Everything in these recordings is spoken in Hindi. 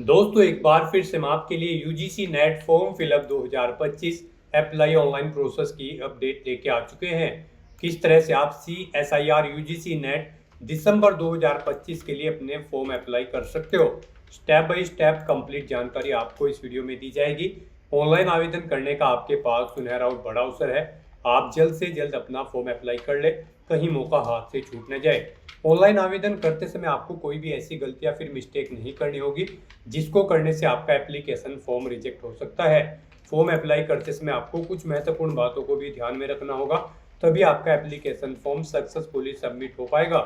दोस्तों एक बार फिर से हम आपके लिए UGC net form fill up 2025 apply online process की अपडेट लेके आ चुके हैं। किस तरह से आप CSIR यूजीसी नेट दिसंबर 2025 के लिए अपने फॉर्म अप्लाई कर सकते हो। स्टेप बाय स्टेप कंप्लीट जानकारी आपको इस वीडियो में दी जाएगी। ऑनलाइन आवेदन करने का आपके पास सुनहरा और बड़ा अवसर है। आप जल्द से जल्द अपना फॉर्म अप्लाई कर ले, कहीं मौका हाथ से छूट न जाए। ऑनलाइन आवेदन करते समय आपको कोई भी ऐसी गलती या फिर मिस्टेक नहीं करनी होगी जिसको करने से आपका एप्लीकेशन फॉर्म रिजेक्ट हो सकता है। फॉर्म अप्लाई करते समय आपको कुछ महत्वपूर्ण बातों को भी ध्यान में रखना होगा, तभी आपका एप्लीकेशन फॉर्म सक्सेसफुली सबमिट हो पाएगा।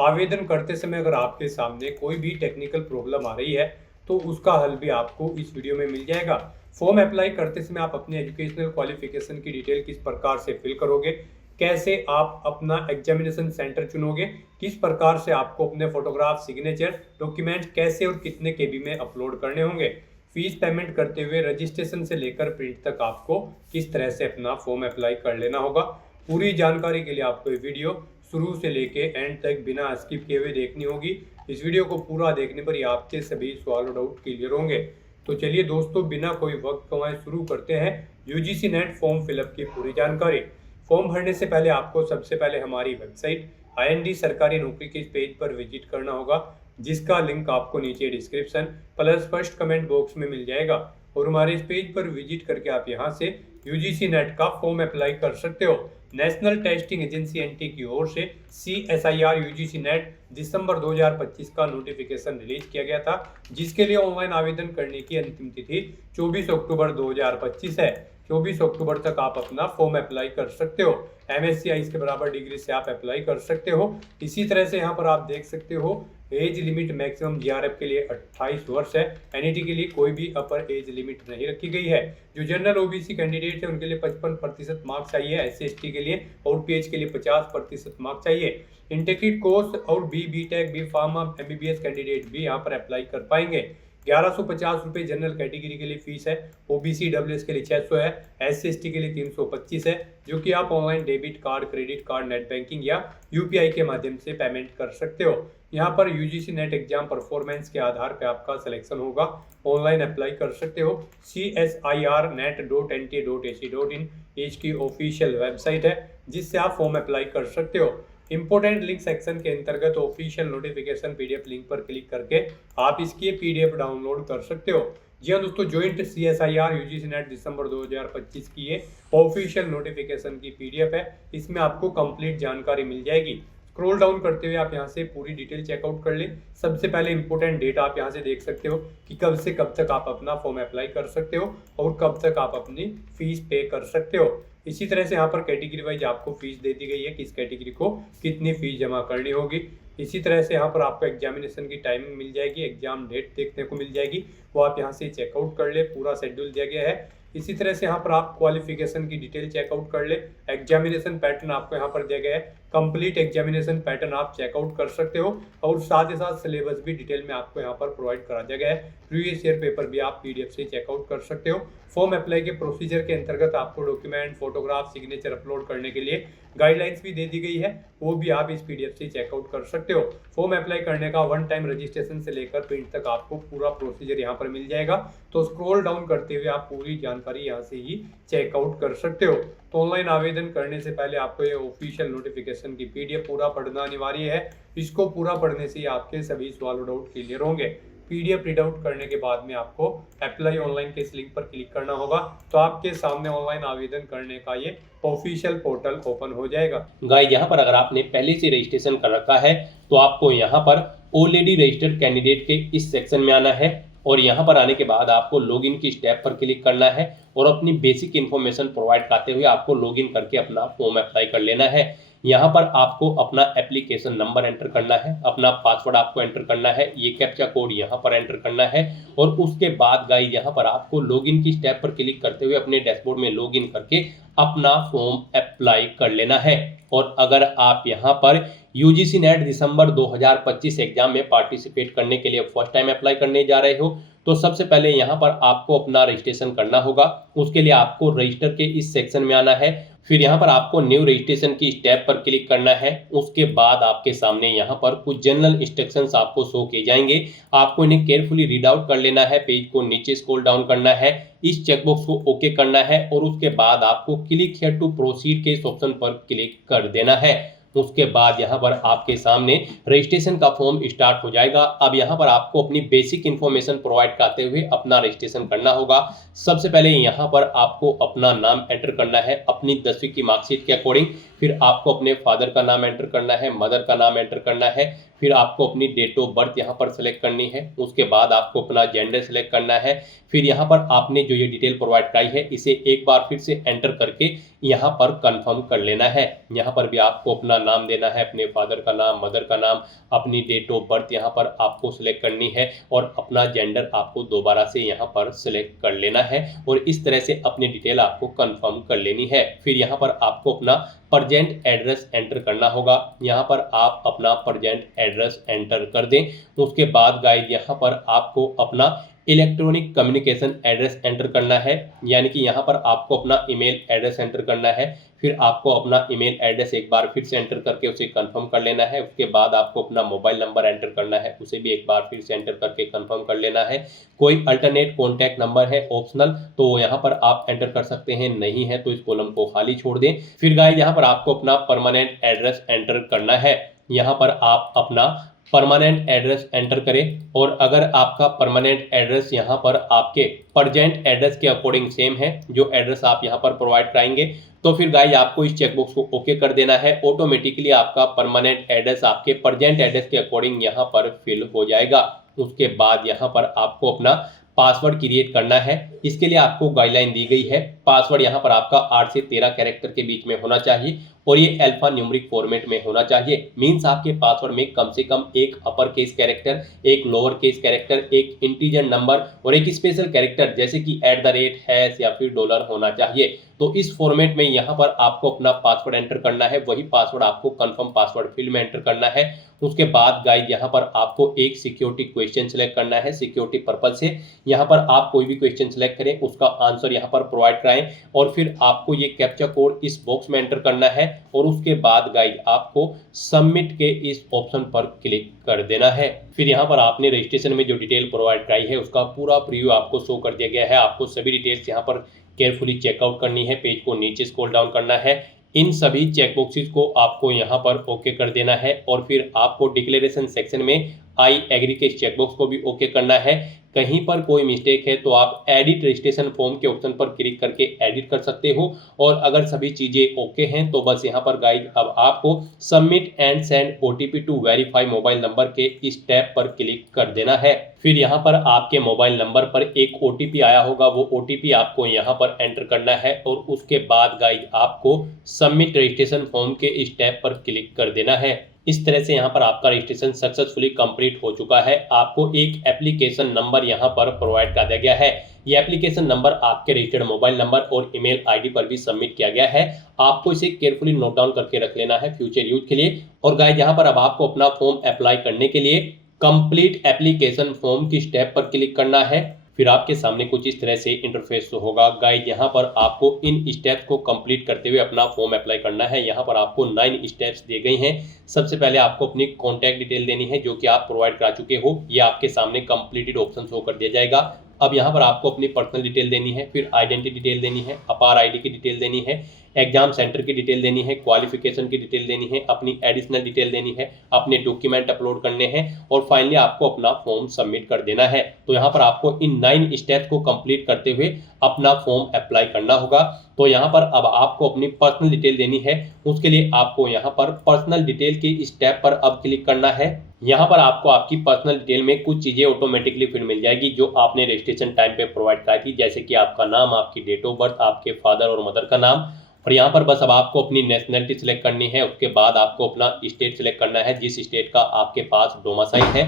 आवेदन करते समय अगर आपके सामने कोई भी टेक्निकल प्रॉब्लम आ रही है तो उसका हल भी आपको इस वीडियो में मिल जाएगा। फॉर्म अप्लाई करते समय आप अपने एजुकेशनल क्वालिफिकेशन की डिटेल किस प्रकार से फिल करोगे, कैसे आप अपना एग्जामिनेशन सेंटर चुनोगे, किस प्रकार से आपको अपने फोटोग्राफ, सिग्नेचर, डॉक्यूमेंट कैसे और कितने केबी में अपलोड करने होंगे, फीस पेमेंट करते हुए रजिस्ट्रेशन से लेकर प्रिंट तक आपको किस तरह से अपना फॉर्म अप्लाई कर लेना होगा। पूरी जानकारी के लिए आपको ये वीडियो शुरू से लेके एंड तक बिना स्किप किए हुए देखनी होगी। इस वीडियो को पूरा देखने पर ही आपके सभी सवाल और डाउट क्लियर होंगे। तो चलिए दोस्तों, बिना कोई वक्त गंवाए शुरू करते हैं यूजीसी नेट फॉर्म फिलअप की पूरी जानकारी। फॉर्म भरने से पहले आपको सबसे पहले हमारी वेबसाइट IND सरकारी नौकरी के इस पेज पर विजिट करना होगा, जिसका लिंक आपको नीचे description plus first comment box में मिल जाएगा। और हमारे इस पेज पर विजिट करके आप यहां से यूजीसी नेट का फॉर्म अप्लाई कर सकते हो। नेशनल टेस्टिंग एजेंसी NT की ओर से CSIR यूजीसी नेट दिसंबर 2025 का नोटिफिकेशन रिलीज किया गया था, जिसके लिए ऑनलाइन आवेदन करने की अंतिम तिथि 24 अक्टूबर 2025 है। 24 अक्टूबर तक आप अपना फॉर्म अप्लाई कर सकते हो। MSc या इसके बराबर डिग्री से आप अप्लाई कर सकते हो। इसी तरह से यहाँ पर आप देख सकते हो एज लिमिट मैक्सिमम GRF के लिए 28 वर्ष है। NET के लिए कोई भी अपर एज लिमिट नहीं रखी गई है। जो जनरल OBC कैंडिडेट है उनके लिए 55% मार्क्स चाहिए, SC ST के लिए और PH के लिए 50% मार्क्स चाहिए। इंटीग्रेटेड कोर्स और BTech, B Pharma, MBBS candidate भी यहाँ पर अप्लाई कर पाएंगे। 1150 रुपये जनरल कैटेगरी के लिए फीस है। OBC WS के लिए 600 है, SC ST के लिए 325 है, जो कि आप online debit card, credit card, net banking या UPI के माध्यम से पेमेंट कर सकते हो। यहाँ पर यूजीसी नेट एग्जाम परफॉर्मेंस के आधार पर आपका सिलेक्शन होगा। ऑनलाइन अप्लाई कर सकते हो। CSIRnet.nt.ac.in इसकी ऑफिशियल वेबसाइट है, जिससे आप फॉर्म अप्लाई कर सकते हो। इंपोर्टेंट लिंक सेक्शन के अंतर्गत ऑफिशियल नोटिफिकेशन PDF लिंक पर क्लिक करके आप इसकी PDF डाउनलोड कर सकते हो। जी हाँ दोस्तों, ज्वाइंट CSIR यूजीसी नेट दिसंबर 2025 की ये ऑफिशियल नोटिफिकेशन की PDF है। इसमें आपको कंप्लीट जानकारी मिल जाएगी। स्क्रॉल डाउन करते हुए आप यहाँ से पूरी डिटेल चेकआउट कर ले। सबसे पहले इंपोर्टेंट डेट आप यहाँ से देख सकते हो कि कब से कब तक आप अपना फॉर्म अप्लाई कर सकते हो और कब तक आप अपनी फीस पे कर सकते हो। इसी तरह से यहाँ पर कैटेगरी वाइज आपको फीस दे दी गई है, किस कैटेगरी को कितनी फीस जमा करनी होगी। इसी तरह से यहाँ पर आपको एग्जामिनेशन की टाइमिंग मिल जाएगी, एग्जाम डेट देखने को मिल जाएगी, वो आप यहाँ से चेकआउट कर ले। पूरा शेड्यूल दिया गया है। इसी तरह से यहाँ पर आप क्वालिफिकेशन की डिटेल चेकआउट कर ले। एग्जामिनेशन पैटर्न आपको यहाँ पर दिया गया है, कंप्लीट एग्जामिनेशन पैटर्न आप चेकआउट कर सकते हो। और साथ ही साथ सिलेबस भी डिटेल में आपको यहाँ पर प्रोवाइड करा दिया गया है। प्रीवियस ईयर पेपर भी आप PDF से चेकआउट कर सकते हो। फॉर्म अप्लाई के प्रोसीजर के अंतर्गत आपको डॉक्यूमेंट, फोटोग्राफ, सिग्नेचर अपलोड करने के लिए गाइडलाइंस भी दे दी गई है, वो भी आप इस PDF से चेकआउट कर सकते हो। फॉर्म अप्लाई करने का वन टाइम रजिस्ट्रेशन से लेकर प्रिंट तक आपको पूरा प्रोसीजर यहाँ पर मिल जाएगा। तो स्क्रॉल डाउन करते हुए आप पूरी जानकारी यहाँ से ही चेकआउट कर सकते हो। तो ऑनलाइन आवेदन करने से पहले आपको ये ऑफिशियल नोटिफिकेशन की PDF पूरा पढ़ना अनिवार्य है। इसको पूरा पढ़ने से ही आपके सभी सवाल और डाउट क्लियर होंगे। PDF रीड आउट करने के बाद में आपको अप्लाई ऑनलाइन के इस लिंक पर क्लिक करना होगा, तो आपके सामने ऑनलाइन आवेदन करने का ये ऑफिशियल पोर्टल ओपन हो जाएगा। गाइस, यहाँ पर अगर आपने पहले से रजिस्ट्रेशन कर रखा है तो आपको यहाँ पर ऑलरेडी रजिस्टर्ड कैंडिडेट के इस सेक्शन में आना है और यहाँ पर आने के बाद आपको लॉगिन की स्टेप पर क्लिक करना है और अपनी बेसिक इन्फॉर्मेशन प्रोवाइड करते हुए आपको लॉगिन करके अपना फॉर्म अप्लाई कर लेना है। यहाँ पर आपको अपना एप्लीकेशन नंबर एंटर करना है, अपना पासवर्ड आपको एंटर करना है, ये कैप्चा कोड यहाँ पर एंटर करना है और उसके बाद गाइस यहाँ पर आपको लॉगिन की स्टेप पर क्लिक करते हुए अपने डैशबोर्ड में लॉगिन करके अपना फॉर्म अप्लाई कर लेना है। और अगर आप यहाँ पर यूजीसी नेट दिसंबर 2025 एग्जाम में पार्टिसिपेट करने के लिए फर्स्ट टाइम अप्लाई करने जा रहे हो तो सबसे पहले यहाँ पर आपको अपना रजिस्ट्रेशन करना होगा। उसके लिए आपको रजिस्टर के इस सेक्शन में आना है, फिर यहाँ पर आपको न्यू रजिस्ट्रेशन की स्टेप पर क्लिक करना है। उसके बाद आपके सामने यहाँ पर कुछ जनरल इंस्ट्रक्शंस आपको शो किए जाएंगे, आपको इन्हें केयरफुली रीड आउट कर लेना है। पेज को नीचे स्क्रॉल डाउन करना है, इस चेकबॉक्स को ओके करना है और उसके बाद आपको क्लिक हियर टू प्रोसीड के इस ऑप्शन पर क्लिक कर देना है। उसके बाद यहाँ पर आपके सामने रजिस्ट्रेशन का फॉर्म स्टार्ट हो जाएगा। अब यहाँ पर आपको अपनी बेसिक इन्फॉर्मेशन प्रोवाइड करते हुए अपना रजिस्ट्रेशन करना होगा। सबसे पहले यहाँ पर आपको अपना नाम एंटर करना है अपनी 10वीं की मार्कशीट के अकॉर्डिंग, फिर आपको अपने फादर का नाम एंटर करना है, मदर का नाम एंटर करना है, फिर आपको अपनी डेट ऑफ बर्थ यहाँ पर सेलेक्ट करनी है। उसके बाद आपको अपना जेंडर सेलेक्ट करना है, फिर यहाँ पर आपने जो ये डिटेल प्रोवाइड कराई है इसे एक बार फिर से एंटर करके यहाँ पर कंफर्म कर लेना है। यहाँ पर भी आपको अपना नाम देना है, अपने फादर का नाम, मदर का नाम, अपनी डेट ऑफ बर्थ यहाँ पर आपको सिलेक्ट करनी है और अपना जेंडर आपको दोबारा से यहाँ पर सिलेक्ट कर लेना है और इस तरह से अपनी डिटेल आपको कंफर्म कर लेनी है। फिर यहाँ पर आपको अपना प्रेजेंट एड्रेस एंटर करना होगा। यहाँ पर आप अपना प्रेजेंट एड्रेस एंटर कर दें। उसके बाद गाइस यहाँ पर आपको अपना इलेक्ट्रॉनिक कम्युनिकेशन एड्रेस एंटर करना है, यानी कि यहाँ पर आपको अपना ईमेल एड्रेस एंटर करना है। फिर आपको अपना ईमेल एड्रेस एक बार फिर से एंटर करके उसे कंफर्म कर लेना है। उसके बाद आपको अपना मोबाइल नंबर एंटर करना है, उसे भी एक बार फिर से एंटर करके कंफर्म कर लेना है। कोई अल्टरनेट कॉन्टैक्ट नंबर है ऑप्शनल, तो यहाँ पर आप एंटर कर सकते हैं, नहीं है तो इस कॉलम को खाली छोड़ दें। फिर गाइस यहाँ पर आपको अपना परमानेंट एड्रेस एंटर करना है। यहाँ पर आप अपना परमानेंट एड्रेस एंटर करें और अगर आपका परमानेंट एड्रेस यहाँ पर आपके प्रेजेंट एड्रेस के अकॉर्डिंग सेम है, जो एड्रेस आप यहाँ पर प्रोवाइड कराएंगे, तो फिर गाइस आपको इस चेकबॉक्स को ओके कर देना है। ऑटोमेटिकली आपका परमानेंट एड्रेस आपके प्रेजेंट एड्रेस के अकॉर्डिंग यहाँ पर फिल हो जाएगा। उसके बाद यहाँ पर आपको अपना पासवर्ड क्रिएट करना है। इसके लिए आपको गाइडलाइन दी गई है, पासवर्ड यहाँ पर आपका 8 से 13 कैरेक्टर के बीच में होना चाहिए और ये अल्फा न्यूमेरिक फॉर्मेट में होना चाहिए। मींस आपके पासवर्ड में कम से कम एक अपर केस कैरेक्टर, एक लोअर केस कैरेक्टर, एक इंटीजर नंबर और एक स्पेशल कैरेक्टर जैसे कि @ हैश या फिर डॉलर होना चाहिए। तो इस फॉर्मेट में यहाँ पर आपको अपना पासवर्ड एंटर करना है, वही पासवर्ड आपको कंफर्म पासवर्ड फील्ड में एंटर करना है। उसके बाद गाइस यहाँ पर आपको एक सिक्योरिटी क्वेश्चन सिलेक्ट करना है। सिक्योरिटी पर्पज से यहाँ पर आप कोई भी क्वेश्चन सिलेक्ट करें, उसका आंसर यहाँ पर प्रोवाइड कराएं और फिर आपको ये कैप्चा कोड इस बॉक्स में एंटर करना है और उसके बाद गाइस आपको सबमिट के इस ऑप्शन पर क्लिक कर देना है। फिर यहाँ पर आपने रजिस्ट्रेशन में जो डिटेल प्रोवाइड कराई है उसका पूरा प्रीव्यू आपको शो कर दिया गया है। आपको सभी डिटेल्स यहाँ पर केयरफुली चेकआउट करनी है, पेज को नीचे स्क्रॉल डाउन करना है, इन सभी चेकबॉक्सेस को आपको यहाँ पर ओके कर देना है और फिर आपको डिक्लेरेशन सेक्शन में आई एग्री के चेकबॉक्स को भी ओके करना है। कहीं पर कोई मिस्टेक है तो आप एडिट रजिस्ट्रेशन फॉर्म के ऑप्शन पर क्लिक करके एडिट कर सकते हो और अगर सभी चीज़ें ओके हैं तो बस यहाँ पर गाइस अब आपको submit and send OTP to verify mobile number के इस टैब पर क्लिक कर देना है। फिर यहाँ पर आपके मोबाइल नंबर पर एक ओटीपी आया होगा, वो ओटीपी आपको यहाँ पर एंटर करना है और उसके बाद गाइस आपको सबमिट रजिस्ट्रेशन फॉर्म के इस टैब पर क्लिक कर देना है। इस तरह से यहाँ पर आपका रजिस्ट्रेशन सक्सेसफुली कंप्लीट हो चुका है। आपको एक एप्लीकेशन नंबर यहाँ पर प्रोवाइड कर दिया गया है। ये एप्लीकेशन नंबर आपके रजिस्टर्ड मोबाइल नंबर और ईमेल आईडी पर भी सबमिट किया गया है। आपको इसे केयरफुली नोट डाउन करके रख लेना है फ्यूचर यूज के लिए। और गाइस यहाँ पर अब आपको अपना फॉर्म अप्लाई करने के लिए कंप्लीट एप्लीकेशन फॉर्म की स्टेप पर क्लिक करना है। फिर आपके सामने कुछ इस तरह से इंटरफेस होगा। गाइस यहाँ पर आपको इन स्टेप्स को कंप्लीट करते हुए अपना फॉर्म अप्लाई करना है। यहाँ पर आपको 9 स्टेप्स दिए गए हैं। सबसे पहले आपको अपनी कॉन्टैक्ट डिटेल देनी है जो कि आप प्रोवाइड करा चुके हो, ये आपके सामने कंप्लीटेड ऑप्शन शो कर दिया जाएगा। अब यहाँ पर आपको अपनी पर्सनल डिटेल देनी है, फिर आइडेंटिटी डिटेल देनी है, अपार आईडी की डिटेल देनी है, एग्जाम सेंटर की डिटेल देनी है, क्वालिफिकेशन की डिटेल देनी है, अपनी एडिशनल डिटेल देनी है, अपने डॉक्यूमेंट अपलोड करने हैं और फाइनली आपको अपना फॉर्म सबमिट कर देना है। तो यहाँ पर आपको इन 9 स्टेप्स को कंप्लीट करते हुए अपना फॉर्म अप्लाई करना होगा। तो यहाँ पर अब आपको अपनी पर्सनल डिटेल देनी है, उसके लिए आपको यहाँ पर पर्सनल डिटेल की स्टेप पर अब क्लिक करना है। यहाँ पर आपको आपकी पर्सनल डिटेल में कुछ चीज़ें ऑटोमेटिकली फिर मिल जाएगी जो आपने रजिस्ट्रेशन टाइम पे प्रोवाइड कराई थी, जैसे कि आपका नाम, आपकी डेट ऑफ बर्थ, आपके फादर और मदर का नाम। और यहाँ पर बस अब आपको अपनी नेशनलिटी सिलेक्ट करनी है। उसके बाद आपको अपना स्टेट सिलेक्ट करना है, जिस स्टेट का आपके पास डोमिसाइल है।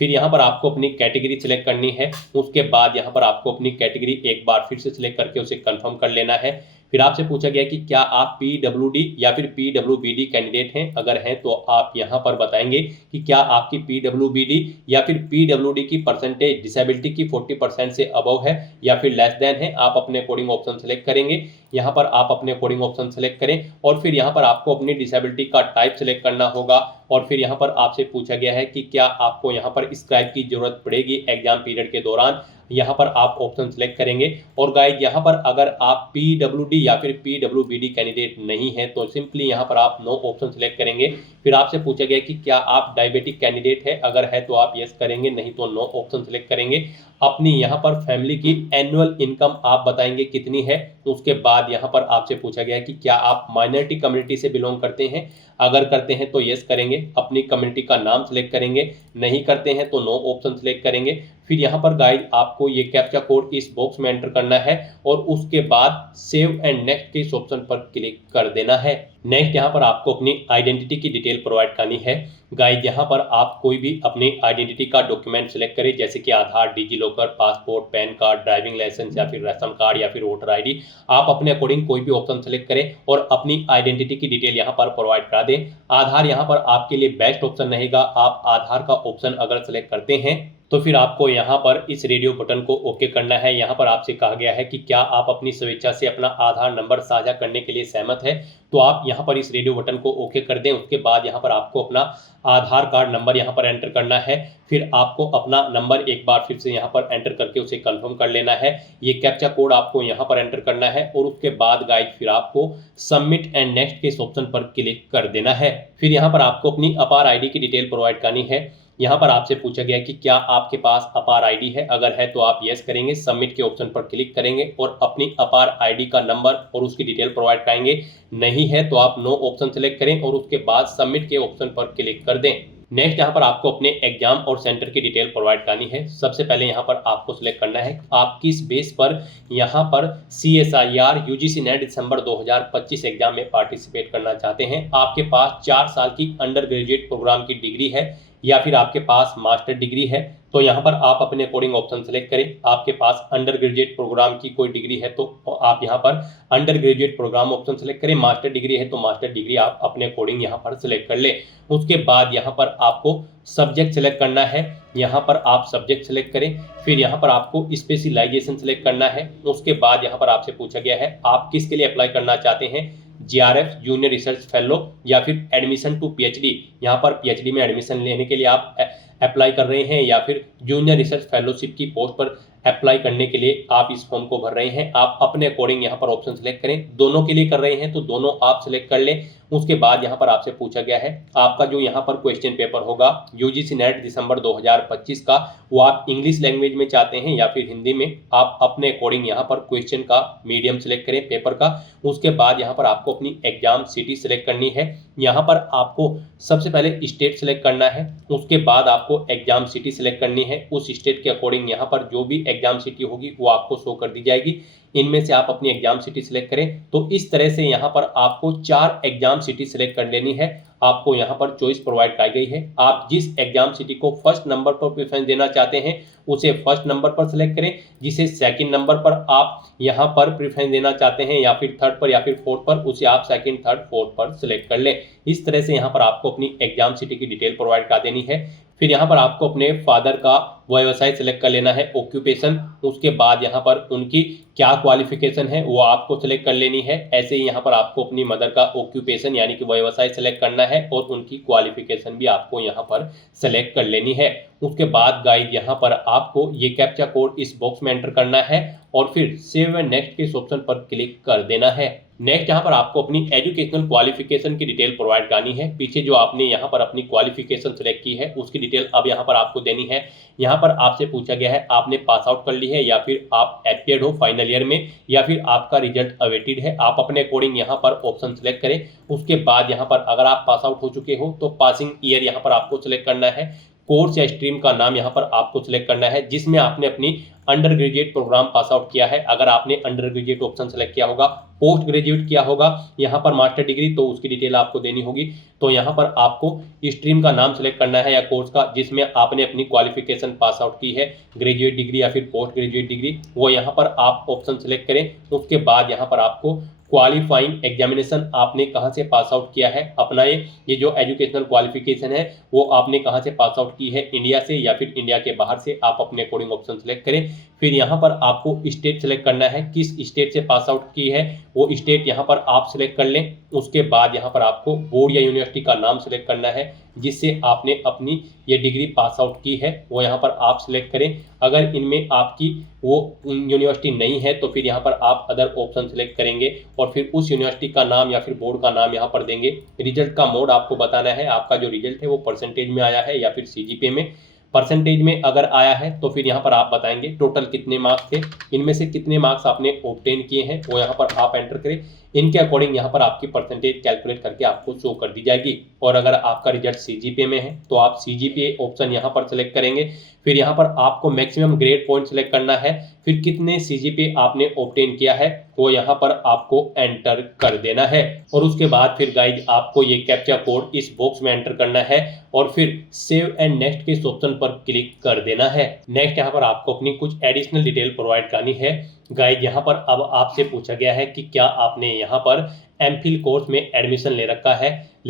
फिर यहाँ पर आपको अपनी कैटेगरी सिलेक्ट करनी है। उसके बाद यहाँ पर आपको अपनी कैटेगरी एक बार फिर से सिलेक्ट करके उसे कंफर्म कर लेना है। फिर आपसे पूछा गया कि क्या आप PWD या फिर PWBD कैंडिडेट हैं, अगर हैं तो आप यहाँ पर बताएंगे कि क्या आपकी PWBD या फिर PWD की परसेंटेज डिसेबिलिटी की 40% से अबव है या फिर लेस देन है। आप अपने अकॉर्डिंग ऑप्शन सेलेक्ट करेंगे, यहाँ पर आप अपने अकॉर्डिंग ऑप्शन सेलेक्ट करें और फिर यहाँ पर आपको अपनी डिसेबिलिटी का टाइप सेलेक्ट करना होगा। और फिर यहाँ पर आपसे पूछा गया है कि क्या आपको यहाँ पर स्क्राइब की जरूरत पड़ेगी एग्जाम पीरियड के दौरान, यहाँ पर आप ऑप्शन सेलेक्ट करेंगे। और गाइस यहाँ पर अगर आप PWD या फिर PWBD कैंडिडेट नहीं है तो सिंपली यहाँ पर आप नो ऑप्शन सेलेक्ट करेंगे। फिर आपसे पूछा गया कि क्या आप डायबिटिक कैंडिडेट है, अगर है तो आप यस करेंगे, नहीं तो नो ऑप्शन सेलेक्ट करेंगे। अपनी यहाँ पर फैमिली की एनुअल इनकम आप बताएंगे कितनी है। उसके बाद यहाँ पर आपसे पूछा गया कि क्या आप माइनॉरिटी कम्युनिटी से बिलोंग करते हैं, अगर करते हैं तो यस करेंगे, अपनी कम्युनिटी का नाम सेलेक्ट करेंगे, नहीं करते हैं तो नो ऑप्शन सेलेक्ट करेंगे। फिर यहाँ पर गाइड आपको ये कैप्चा कोड इस बॉक्स में एंटर करना है और उसके बाद सेव एंड नेक्स्ट के इस ऑप्शन पर क्लिक कर देना है। नेक्स्ट यहाँ पर आपको अपनी आइडेंटिटी की डिटेल प्रोवाइड करनी है। गाइड यहाँ पर आप कोई भी अपनी आइडेंटिटी का डॉक्यूमेंट सेलेक्ट करें, जैसे कि Aadhaar, DigiLocker, passport, PAN card, driving licence या फिर राशन कार्ड या फिर वोटर ID। आप अपने अकॉर्डिंग कोई भी ऑप्शन सेलेक्ट करें और अपनी आइडेंटिटी की डिटेल यहाँ पर प्रोवाइड करा दें। आधार यहाँ पर आपके लिए बेस्ट ऑप्शन रहेगा। आप आधार का ऑप्शन अगर सेलेक्ट करते हैं तो फिर आपको यहाँ पर इस रेडियो बटन को ओके करना है। यहाँ पर आपसे कहा गया है कि क्या आप अपनी स्वेच्छा से अपना आधार नंबर साझा करने के लिए सहमत है, तो आप यहाँ पर इस रेडियो बटन को ओके कर दें। उसके बाद यहाँ पर आपको अपना आधार कार्ड नंबर यहाँ पर एंटर करना है। फिर आपको अपना नंबर एक बार फिर से यहाँ पर एंटर करके उसे कंफर्म कर लेना है। ये कैप्चा कोड आपको यहाँ पर एंटर करना है और उसके बाद गाइड फिर आपको सबमिट एंड नेक्स्ट के इस ऑप्शन पर क्लिक कर देना है। फिर यहाँ पर आपको अपनी अपार ID की डिटेल प्रोवाइड करनी है। यहाँ पर आपसे पूछा गया कि क्या आपके पास अपार ID है, अगर है तो आप यस करेंगे, सबमिट के ऑप्शन पर क्लिक करेंगे और अपनी अपार ID का नंबर और उसकी डिटेल प्रोवाइड कराएंगे। नहीं है तो आप नो ऑप्शन सेलेक्ट करें और उसके बाद सबमिट के ऑप्शन पर क्लिक कर दें। नेक्स्ट यहाँ पर आपको अपने एग्जाम और सेंटर की डिटेल प्रोवाइड करनी है। सबसे पहले यहाँ पर आपको सिलेक्ट करना है आप किस बेस पर यहाँ पर CSIR UGC नेट दिसंबर 2025 एग्जाम में पार्टिसिपेट करना चाहते हैं। आपके पास 4 साल की अंडर ग्रेजुएट प्रोग्राम की डिग्री है या फिर आपके पास मास्टर डिग्री है, तो यहाँ पर आप अपने अकॉर्डिंग ऑप्शन सेलेक्ट करें। आपके पास अंडर ग्रेजुएट प्रोग्राम की कोई डिग्री है तो आप यहाँ पर under graduate programme option select करें। मास्टर डिग्री है तो मास्टर डिग्री आप अपने अकॉर्डिंग यहाँ पर सेलेक्ट कर लें। उसके बाद यहाँ पर आपको सब्जेक्ट सेलेक्ट करना है। यहाँ पर आप सब्जेक्ट सेलेक्ट करें। फिर यहाँ पर आपको स्पेशलाइजेशन सेलेक्ट करना है। उसके बाद यहाँ पर आपसे पूछा गया है आप किसके लिए अप्लाई करना चाहते हैं, GRF जूनियर रिसर्च फेलो या फिर एडमिशन टू PhD। यहाँ पर PhD में एडमिशन लेने के लिए आप अप्लाई कर रहे हैं या फिर जूनियर रिसर्च फेलोशिप की पोस्ट पर अप्लाई करने के लिए आप इस फॉर्म को भर रहे हैं। आप अपने अकॉर्डिंग यहाँ पर ऑप्शन सेलेक्ट करें। दोनों के लिए कर रहे हैं तो दोनों आप सेलेक्ट कर लें। उसके बाद यहाँ पर आपसे पूछा गया है आपका जो यहाँ पर क्वेश्चन पेपर होगा UGC नेट दिसंबर 2025 का, वो आप इंग्लिश लैंग्वेज में चाहते हैं या फिर हिंदी में। आप अपने अकॉर्डिंग यहाँ पर क्वेश्चन का मीडियम सेलेक्ट करें पेपर का। उसके बाद यहाँ पर आपको अपनी एग्जाम सिटी सेलेक्ट करनी है। यहाँ पर आपको सबसे पहले स्टेट सेलेक्ट करना है। उसके बाद आपको एग्जाम सिटी सेलेक्ट करनी है। उस स्टेट के अकॉर्डिंग यहाँ पर जो भी एग्जाम सिटी होगी वो आपको शो कर दी जाएगी। इनमें से आप अपनी एग्जाम सिटी सेलेक्ट करें। तो इस तरह से यहाँ पर आपको 4 एग्जाम सिटी सेलेक्ट कर लेनी है। आपको यहाँ पर चॉइस प्रोवाइड कराई गई है। आप जिस एग्जाम सिटी को फर्स्ट नंबर पर प्रेफरेंस देना चाहते हैं उसे फर्स्ट नंबर पर सेलेक्ट करें। जिसे सेकंड नंबर पर आप यहाँ पर प्रेफरेंस देना चाहते हैं या फिर थर्ड पर या फिर फोर्थ पर, उसे आप सेकंड, थर्ड, फोर्थ पर सेलेक्ट कर लें। इस तरह से यहाँ पर आपको अपनी एग्जाम सिटी की डिटेल प्रोवाइड करा देनी है। फिर यहाँ पर आपको अपने फादर का व्यवसाय सेलेक्ट कर लेना है, ऑक्यूपेशन। उसके बाद यहाँ पर उनकी क्या क्वालिफिकेशन है वो आपको सेलेक्ट कर लेनी है। ऐसे ही यहाँ पर आपको अपनी मदर का ऑक्यूपेशन यानी कि व्यवसाय सेलेक्ट करना है और उनकी क्वालिफिकेशन भी आपको यहाँ पर सेलेक्ट कर लेनी है। उसके बाद गाइड यहाँ पर आपको ये कैप्चा कोड इस बॉक्स में एंटर करना है और फिर सेव एंड नेक्स्ट के इस ऑप्शन पर क्लिक कर देना है। नेक्स्ट यहाँ पर आपको अपनी एजुकेशनल क्वालिफिकेशन की डिटेल प्रोवाइड करनी है। पीछे जो आपने यहाँ पर अपनी क्वालिफिकेशन सेलेक्ट की है उसकी डिटेल अब यहाँ पर आपको देनी है। यहाँ पर आपसे पूछा गया है आपने पास आउट कर ली है या फिर आप एपियर्ड हो फाइनल ईयर में या फिर आपका रिजल्ट अवेटेड है। आप अपने अकॉर्डिंग यहाँ पर ऑप्शन सेलेक्ट करें। उसके बाद यहाँ पर अगर आप पास आउट हो चुके हो तो पासिंग ईयर यहाँ पर आपको सिलेक्ट करना है। कोर्स या स्ट्रीम का नाम यहाँ पर आपको सिलेक्ट करना है जिसमें आपने अपनी undergraduate programme pass out किया है। अगर आपने अंडर ग्रेजुएट ऑप्शन सेलेक्ट किया होगा, पोस्ट ग्रेजुएट किया होगा यहाँ पर मास्टर डिग्री, तो उसकी डिटेल आपको देनी होगी। तो यहाँ पर आपको स्ट्रीम का नाम सेलेक्ट करना है या कोर्स का जिसमें आपने अपनी क्वालिफिकेशन पास आउट की है, ग्रेजुएट डिग्री या फिर पोस्ट ग्रेजुएट डिग्री, वो यहाँ पर आप ऑप्शन सेलेक्ट करें। उसके बाद यहाँ पर आपको क्वालिफाइंग एग्जामिनेशन आपने कहाँ से पास आउट किया है, अपना ये जो एजुकेशनल क्वालिफिकेशन है वो आपने कहाँ से पास आउट की है, इंडिया से या फिर इंडिया के बाहर से, आप अपने अकॉर्डिंग ऑप्शन सेलेक्ट करें। फिर यहाँ पर आपको स्टेट सेलेक्ट करना है, किस स्टेट से पास आउट की है वो स्टेट यहाँ पर आप सिलेक्ट कर लें। उसके बाद यहाँ पर आपको बोर्ड या यूनिवर्सिटी का नाम सेलेक्ट करना है जिससे आपने अपनी ये डिग्री पास आउट की है, वो यहाँ पर आप सिलेक्ट करें। अगर इनमें आपकी वो यूनिवर्सिटी नहीं है तो फिर यहाँ पर आप अदर ऑप्शन सेलेक्ट करेंगे और फिर उस यूनिवर्सिटी का नाम या फिर बोर्ड का नाम यहाँ पर देंगे। रिजल्ट का मोड आपको बताना है, आपका जो रिजल्ट है वो परसेंटेज में आया है या फिर सीजीपीए में। परसेंटेज में अगर आया है तो फिर यहाँ पर आप बताएंगे टोटल कितने मार्क्स थे, इनमें से कितने मार्क्स आपने ऑब्टेन किए हैं वो यहाँ पर आप एंटर करें। इनके अकॉर्डिंग यहाँ पर आपकी परसेंटेज कैलकुलेट करके आपको शो कर दी जाएगी। और अगर आपका रिजल्ट सीजीपीए में है तो आप सीजीपीए ऑप्शन यहाँ पर सेलेक्ट करेंगे। फिर यहाँ पर आपको मैक्सिमम ग्रेड पॉइंट सेलेक्ट करना है, फिर कितने सीजीपीए आपने ऑब्टेन किया है वो यहाँ पर आपको एंटर कर देना है। और उसके बाद फिर गाइज आपको ये कैप्चा कोड इस बॉक्स में एंटर करना है और फिर सेव एंड नेक्स्ट के इस ऑप्शन पर क्लिक कर देना है। नेक्स्ट यहाँ पर आपको अपनी कुछ एडिशनल डिटेल प्रोवाइड करनी है। गाइज यहाँ पर अब आपसे पूछा गया है कि क्या आपने यहाँ पर एमफिल कोर्स में एडमिशन ले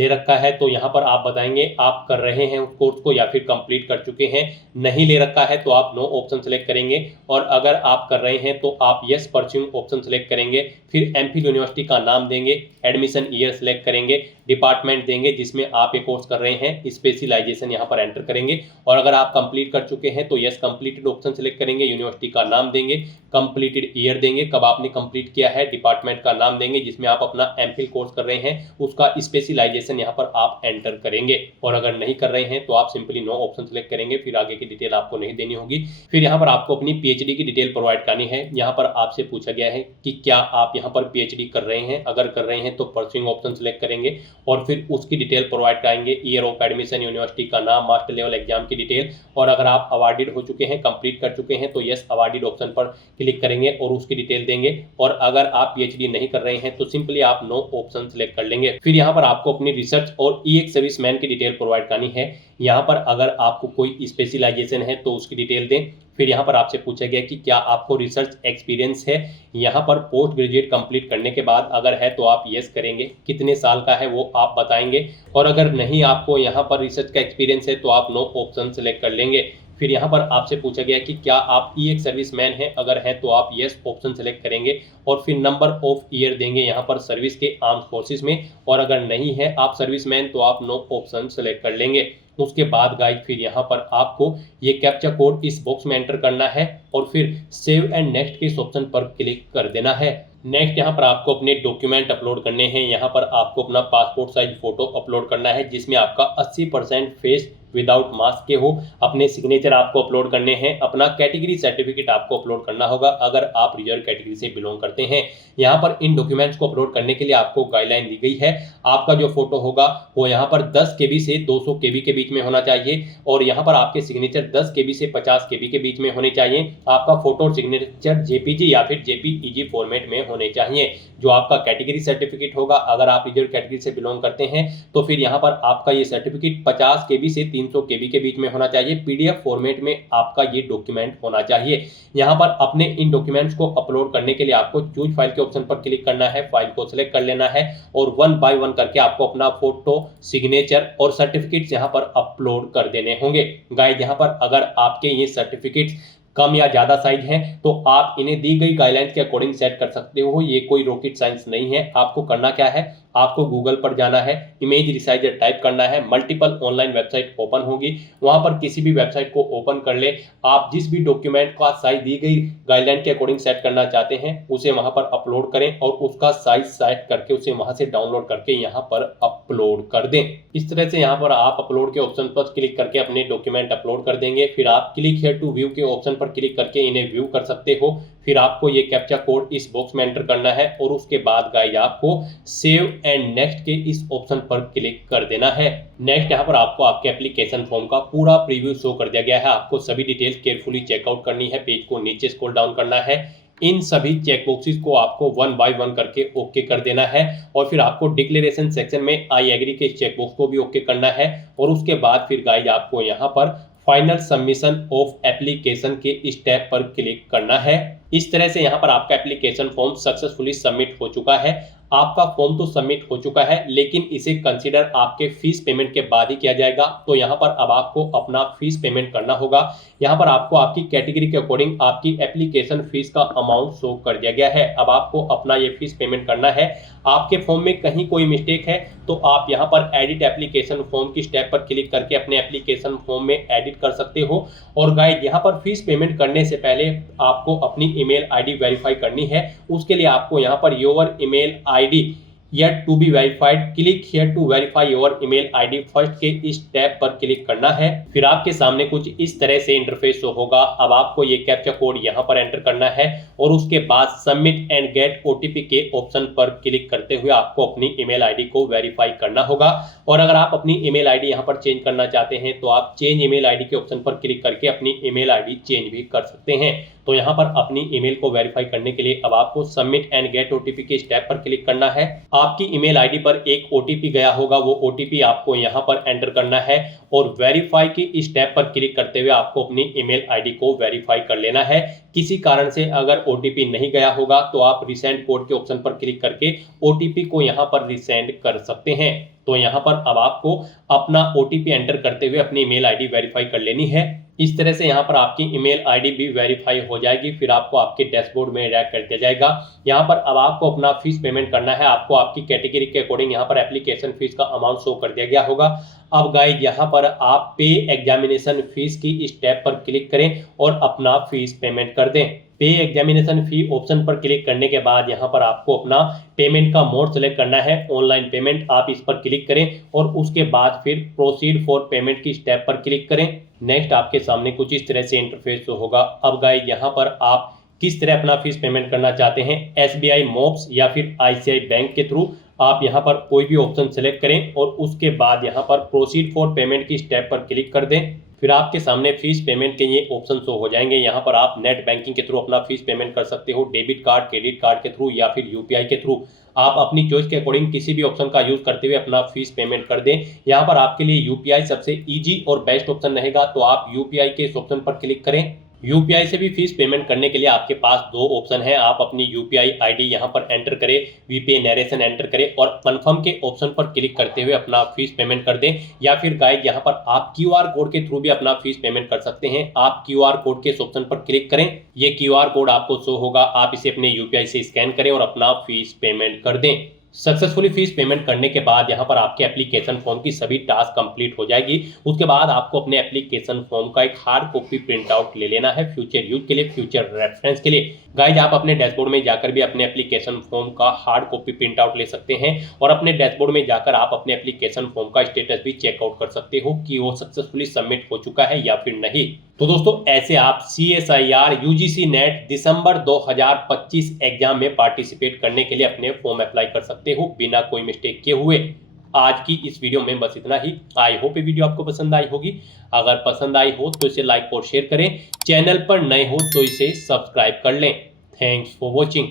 रखा है तो यहाँ पर आप बताएंगे आप कर रहे हैं उस कोर्स को या फिर कंप्लीट कर चुके हैं। नहीं ले रखा है तो आप नो ऑप्शन सेलेक्ट करेंगे और अगर आप कर रहे हैं तो आप यस परस्यूइंग ऑप्शन सेलेक्ट करेंगे। फिर एमफिल यूनिवर्सिटी का नाम देंगे, एडमिशन ईयर सेलेक्ट करेंगे, डिपार्टमेंट देंगे जिसमें आप ये कोर्स कर रहे हैं, स्पेशलाइजेशन यहाँ पर एंटर करेंगे और अगर आप कंप्लीट कर चुके हैं तो यस कंप्लीटेड ऑप्शन सेलेक्ट करेंगे, यूनिवर्सिटी का नाम देंगे, कंप्लीटेड ईयर देंगे कब आपने कंप्लीट किया है, डिपार्टमेंट का नाम देंगे जिसमें आप अपना एमफिल कोर्स कर रहे हैं उसका स्पेशलाइजेशन यहाँ पर आप एंटर करेंगे। और अगर नहीं कर रहे हैं तो आप सिंपली नो ऑप्शन सेलेक्ट करेंगे, फिर आगे की डिटेल आपको नहीं देनी होगी। फिर यहाँ पर आपको अपनी पीएचडी की डिटेल प्रोवाइड करनी है। यहाँ पर आपसे पूछा गया है कि क्या आप यहाँ पर पीएचडी कर रहे हैं, अगर कर रहे हैं तो परस्यूइंग ऑप्शन सेलेक्ट करेंगे और फिर उसकी डिटेल प्रोवाइड कराएंगे, ईयर ऑफ एडमिशन, यूनिवर्सिटी का नाम, मास्टर लेवल एग्जाम की डिटेल। और अगर आप अवार्डेड हो चुके हैं, कंप्लीट कर चुके हैं तो यस अवार्डेड ऑप्शन पर क्लिक करेंगे और उसकी डिटेल देंगे। और अगर आप पीएचडी नहीं कर रहे हैं तो सिंपली आप नो ऑप्शन सेलेक्ट कर लेंगे। फिर यहाँ पर आपको अपनी रिसर्च और ईएक्स सर्विसमैन की डिटेल प्रोवाइड करनी है। यहाँ पर अगर आपको कोई स्पेशलाइजेशन है तो उसकी डिटेल दें। फिर यहाँ पर आपसे पूछा गया कि क्या आपको रिसर्च एक्सपीरियंस है। यहाँ पर पोस्ट ग्रेजुएट कंप्लीट करने के बाद अगर है तो आप यस करेंगे, कितने साल का है वो आप बताएंगे और अगर नहीं आपको यहाँ पर रिसर्च का एक्सपीरियंस है तो आप नो ऑप्शन सेलेक्ट कर लेंगे। फिर यहाँ पर आपसे पूछा गया कि क्या आप ईएक्स सर्विसमैन हैं, अगर हैं तो आप यस ऑप्शन सेलेक्ट करेंगे और फिर नंबर ऑफ ईयर देंगे यहाँ पर सर्विस के आर्म्ड फोर्सेस में और अगर नहीं है आप सर्विसमैन तो आप नो ऑप्शन सेलेक्ट कर लेंगे। उसके बाद गाइड फिर यहाँ पर आपको ये कैप्चा कोड इस बॉक्स में एंटर करना है और फिर सेव एंड नेक्स्ट के इस ऑप्शन पर क्लिक कर देना है। नेक्स्ट यहाँ पर आपको अपने डॉक्यूमेंट अपलोड करने हैं। यहाँ पर आपको अपना पासपोर्ट साइज फोटो अपलोड करना है जिसमें आपका 80% फेस विदाउट मास्क के हो, अपने सिग्नेचर आपको अपलोड करने हैं, अपना कैटेगरी सर्टिफिकेट आपको अपलोड करना होगा अगर आप रिजर्व कैटेगरी से बिलोंग करते हैं। यहाँ पर इन डॉक्यूमेंट्स को अपलोड करने के लिए आपको गाइडलाइन दी गई है। आपका जो फोटो होगा वो यहाँ पर 10 KB से 200 KB के बीच में होना चाहिए और यहाँ पर आपके सिग्नेचर 10 KB से 50 KB के बीच में होने चाहिए। आपका फोटो और सिग्नेचर JPG या फिर JPEG फॉर्मेट में होने चाहिए। जो आपका कैटेगरी सर्टिफिकेट होगा अगर आप रिजर्व कैटेगरी से बिलोंग करते हैं तो फिर यहाँ पर आपका ये सर्टिफिकेट 50 KB से 300 KB के बीच में होना चाहिए। PDF फॉर्मेट में आपका ये डॉक्यूमेंट होना चाहिए। यहाँ पर अपने इन डॉक्यूमेंट्स को अपलोड करने के लिए आपको चूज फाइल के ऑप्शन पर क्लिक करना है, फाइल को सिलेक्ट कर लेना है और 1 बाय 1 करके आपको अपना फोटो, सिग्नेचर और सर्टिफिकेट्स यहाँ पर अपलोड कर देने होंगे। गाइस यहाँ पर अगर आपके ये सर्टिफिकेट्स कम या ज़्यादा साइज है तो आप इन्हें दी गई गाइडलाइंस के अकॉर्डिंग सेट कर सकते हो। ये कोई रॉकेट साइंस नहीं है। आपको करना क्या है, आपको गूगल पर जाना है, इमेज रिसाइजर टाइप करना है, मल्टीपल ऑनलाइन वेबसाइट ओपन होगी, वहां पर किसी भी वेबसाइट को ओपन कर ले। आप जिस भी डॉक्यूमेंट का साइज दी गई गाइडलाइन के अकॉर्डिंग सेट करना चाहते हैं उसे वहां पर अपलोड करें और उसका साइज सेट करके उसे वहां से डाउनलोड करके यहाँ पर अपलोड कर दें। इस तरह से यहाँ पर आप अपलोड के ऑप्शन पर क्लिक करके अपने डॉक्यूमेंट अपलोड कर देंगे। फिर आप क्लिक हियर टू व्यू के ऑप्शन पर क्लिक करके इन्हें व्यू कर सकते हो। फिर आपको ये कैप्चा कोड इस बॉक्स में एंटर करना है और उसके बाद गाइस आपको सेव एंड नेक्स्ट के इस ऑप्शन पर क्लिक कर देना है। नेक्स्ट यहाँ पर आपको आपके एप्लीकेशन फॉर्म का पूरा प्रीव्यू शो कर दिया गया है। आपको सभी डिटेल्स केयरफुली चेकआउट करनी है, पेज को नीचे स्क्रॉल डाउन करना है, इन सभी चेक बॉक्सेस को आपको 1 बाय 1 करके ओके कर देना है और फिर आपको डिक्लेरेशन सेक्शन में आई एग्री के चेक बॉक्स को भी ओके करना है और उसके बाद फिर गाइस आपको यहाँ पर फाइनल सबमिशन ऑफ एप्लीकेशन के स्टेप पर क्लिक करना है। इस तरह से यहाँ पर आपका एप्लीकेशन फॉर्म सक्सेसफुली सबमिट हो चुका है। आपका फॉर्म तो सबमिट हो चुका है, लेकिन इसे कंसीडर आपके फीस पेमेंट के बाद ही किया जाएगा। तो यहाँ पर अब आपको अपना फीस पेमेंट करना होगा। यहाँ पर आपको आपकी कैटेगरी के अकॉर्डिंग आपकी एप्लीकेशन फीस का अमाउंट शो कर दिया गया है। अब आपको अपना ये फीस पेमेंट करना है। आपके फॉर्म में कहीं कोई मिस्टेक है तो आप यहाँ पर एडिट एप्लीकेशन फॉर्म की स्टेप पर क्लिक करके अपने एप्लीकेशन फॉर्म में एडिट कर सकते हो। और गाइड, यहाँ पर फीस पेमेंट करने से पहले आपको अपनी ईमेल आईडी वेरीफाई करनी है। उसके लिए आपको यहाँ per your email ID yet to be verified, click here to verify your email ID first के इस टैब पर क्लिक करना है। फिर आपके सामने कुछ इस तरह से इंटरफेस शो होगा। अब आपको ये कैप्चा कोड यहाँ पर एंटर करना है और उसके बाद सबमिट एंड गेट ओटीपी के ऑप्शन पर क्लिक करते हुए आपको अपनी ईमेल आईडी को वेरीफाई करना होगा। और अगर आप अपनी ईमेल आईडी यहाँ पर चेंज करना चाहते हैं तो आप चेंज ईमेल आईडी के ऑप्शन पर क्लिक करके अपनी ईमेल आईडी चेंज भी कर सकते हैं। तो यहाँ पर अपनी ईमेल को वेरीफाई करने के लिए अब आपको सबमिट एंड गेट ओटीपी के स्टेप पर क्लिक करना है। आपकी ईमेल आईडी पर एक ओटीपी गया होगा, वो ओटीपी आपको यहाँ पर एंटर करना है और वेरीफाई की स्टेप पर क्लिक करते हुए आपको अपनी ईमेल आईडी को वेरीफाई कर लेना है। किसी कारण से अगर ओटीपी नहीं गया होगा तो आप रिसेंड कोड के ऑप्शन पर क्लिक करके ओटीपी को यहाँ पर रिसेंड कर सकते हैं। तो यहाँ पर अब आपको अपना ओटीपी एंटर करते हुए अपनी ईमेल आईडी वेरीफाई कर लेनी है। इस तरह से यहाँ पर आपकी ईमेल आईडी भी वेरीफाई हो जाएगी। फिर आपको आपके डैशबोर्ड में डायरेक्ट कर दिया जाएगा। यहाँ पर अब आपको अपना फीस पेमेंट करना है। आपको आपकी कैटेगरी के अकॉर्डिंग यहाँ पर एप्लीकेशन फीस का अमाउंट शो कर दिया गया होगा। अब गाइड, यहाँ पर आप पे एग्जामिनेशन फीस की स्टेप पर क्लिक करें और अपना फीस पेमेंट कर दें। पे एग्जामिनेशन फी ऑप्शन पर क्लिक करने के बाद यहाँ पर आपको अपना पेमेंट का मोड सेलेक्ट करना है। ऑनलाइन पेमेंट, आप इस पर क्लिक करें और उसके बाद फिर प्रोसीड फॉर पेमेंट की स्टेप पर क्लिक करें। नेक्स्ट आपके सामने कुछ इस तरह से इंटरफेस होगा। अब गाइड, यहाँ पर आप किस तरह अपना फीस पेमेंट करना चाहते हैं, एसबीआई मोब्स या फिर आईसीआई बैंक के थ्रू, आप यहाँ पर कोई भी ऑप्शन सेलेक्ट करें और उसके बाद यहाँ पर प्रोसीड फॉर पेमेंट की स्टेप पर क्लिक कर दें। फिर आपके सामने फीस पेमेंट के ये ऑप्शन शो हो जाएंगे। यहाँ पर आप नेट बैंकिंग के थ्रू अपना फीस पेमेंट कर सकते हो, डेबिट कार्ड, क्रेडिट कार्ड के थ्रू या फिर यूपीआई के थ्रू। आप अपनी चॉइस के अकॉर्डिंग किसी भी ऑप्शन का यूज करते हुए अपना फीस पेमेंट कर दें। यहाँ पर आपके लिए यूपीआई सबसे इजी और बेस्ट ऑप्शन रहेगा, तो आप यूपीआई के इस ऑप्शन पर क्लिक करें। यूपीआई से भी फीस पेमेंट करने के लिए आपके पास दो ऑप्शन है। आप अपनी यूपीआई आईडी यहां पर एंटर करें, वीपीआई नरेशन एंटर करें और कंफर्म के ऑप्शन पर क्लिक करते हुए अपना फीस पेमेंट कर दें। या फिर गाइड, यहां पर आप क्यूआर कोड के थ्रू भी अपना फीस पेमेंट कर सकते हैं। आप क्यूआर कोड के ऑप्शन पर क्लिक करें, ये क्यूआर कोड आपको शो होगा, आप इसे अपने यूपीआई से स्कैन करें और अपना फीस पेमेंट कर दें। सक्सेसफुली फीस पेमेंट करने के बाद यहाँ पर आपके एप्लीकेशन फॉर्म की सभी टास्क कंप्लीट हो जाएगी। उसके बाद आपको अपने एप्लीकेशन फॉर्म का एक हार्ड कॉपी प्रिंट आउट ले लेना है फ्यूचर यूज के लिए, फ्यूचर रेफरेंस के लिए। गाइज, आप अपने डैशबोर्ड में जाकर भी अपने एप्लीकेशन फॉर्म का हार्ड कॉपी प्रिंट आउट ले सकते हैं और अपने डैशबोर्ड में जाकर आप अपने एप्लीकेशन फॉर्म का स्टेटस भी चेकआउट कर सकते हो कि वो सक्सेसफुली सबमिट हो चुका है या फिर नहीं। तो दोस्तों, ऐसे आप CSIR UGC नेट दिसंबर 2025 एग्जाम में पार्टिसिपेट करने के लिए अपने फॉर्म अप्लाई कर सकते हो बिना कोई मिस्टेक किए हुए। आज की इस वीडियो में बस इतना ही। आई होप ये वीडियो आपको पसंद आई होगी। अगर पसंद आई हो तो इसे लाइक और शेयर करें। चैनल पर नए हो तो इसे सब्सक्राइब कर लें। Thanks for watching.